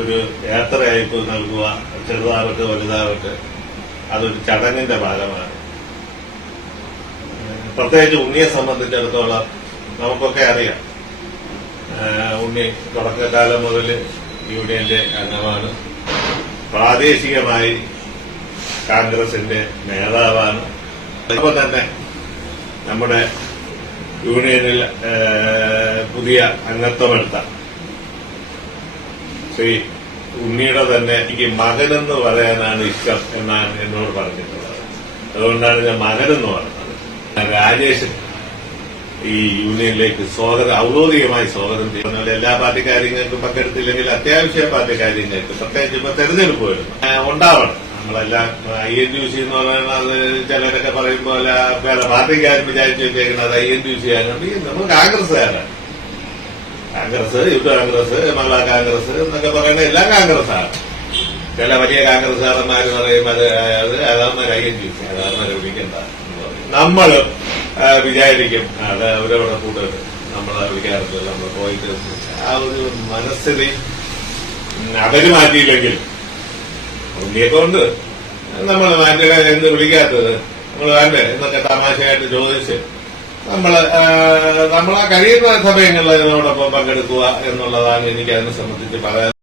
ഒരു യാത്രയയപ്പ് നൽകുക ചെറുതാവട്ടെ വലുതാവട്ടെ അതൊരു ചടങ്ങിന്റെ ഭാഗമാണ്. പ്രത്യേകിച്ച് ഉണ്ണിയെ സംബന്ധിച്ചിടത്തോളം നമുക്കൊക്കെ അറിയാം. ഉണ്ണി തുടക്കകാലം മുതൽ യൂണിയന്റെ അംഗമാണ്. പ്രാദേശികമായി കോൺഗ്രസിന്റെ നേതാവാണ്. അതുപോലെ തന്നെ നമ്മുടെ യൂണിയനിൽ പുതിയ അംഗത്വമെടുത്ത ശ്രീ ഉണ്ണിയുടെ തന്നെ എനിക്ക് മകനെന്ന് പറയാനാണ് ഇഷ്ടം എന്നാണ് എന്നോട് പറഞ്ഞിട്ടുള്ളത്. അതുകൊണ്ടാണ് ഞാൻ മകനെന്ന് പറഞ്ഞത്. രാജേഷ് ഈ യൂണിയനിലേക്ക് സ്വാഗതം ഔദ്യോഗികമായി സ്വാഗതം ചെയ്യുന്ന. എല്ലാ പാർട്ടി കാര്യങ്ങൾക്കും പങ്കെടുത്തില്ലെങ്കിൽ അത്യാവശ്യ പാർട്ടി കാര്യങ്ങൾക്ക് പ്രത്യേകിച്ച് ഇപ്പൊ തെരഞ്ഞെടുപ്പ് വരുന്നു. ഉണ്ടാവണം. നമ്മളെല്ലാം ഐ എൻ യു സി എന്ന് പറയുന്നത് ചിലരൊക്കെ പറയുമ്പോൾ പല പാർട്ടിക്കാരും വിചാരിച്ചു വെച്ചേക്കുന്നത് ഐ എൻ യു സി ആണ് നമ്മൾ കോൺഗ്രസ്സുകാരാണ് കോൺഗ്രസ് യൂത്ത് കോൺഗ്രസ് മഹിളാ കോൺഗ്രസ് എന്നൊക്കെ പറയുന്ന എല്ലാം കോൺഗ്രസ്സാണ് ചില വലിയ കോൺഗ്രസ്സുകാരന്മാർ പറയും അത് അത് അതാണ് കൈകാര്യം ചെയ്യും. യു രൂപിക്കേണ്ട നമ്മൾ വിചാരിക്കും അത് അവരവിടെ കൂടുതൽ നമ്മൾ വിളിക്കാറുണ്ട് നമ്മൾ പോയിട്ട് ആ ഒരു മനസ്സിനെ അവർ മാറ്റിയില്ലെങ്കിൽ ഉണ്ണിയൊക്കെ ഉണ്ട് നമ്മൾ മാറ്റുക എന്ന് വിളിക്കാത്തത്? നമ്മൾ വേണ്ടേ എന്നൊക്കെ തമാശയായിട്ട് ചോദിച്ച് നമ്മൾ ആ, നമ്മളെ കഴിയുന്ന സമയങ്ങളിൽ ഇതിനോടൊപ്പം പങ്കെടുക്കുക എന്നുള്ളതാണ് എനിക്ക് അതിനെ സംബന്ധിച്ച് പറയാൻ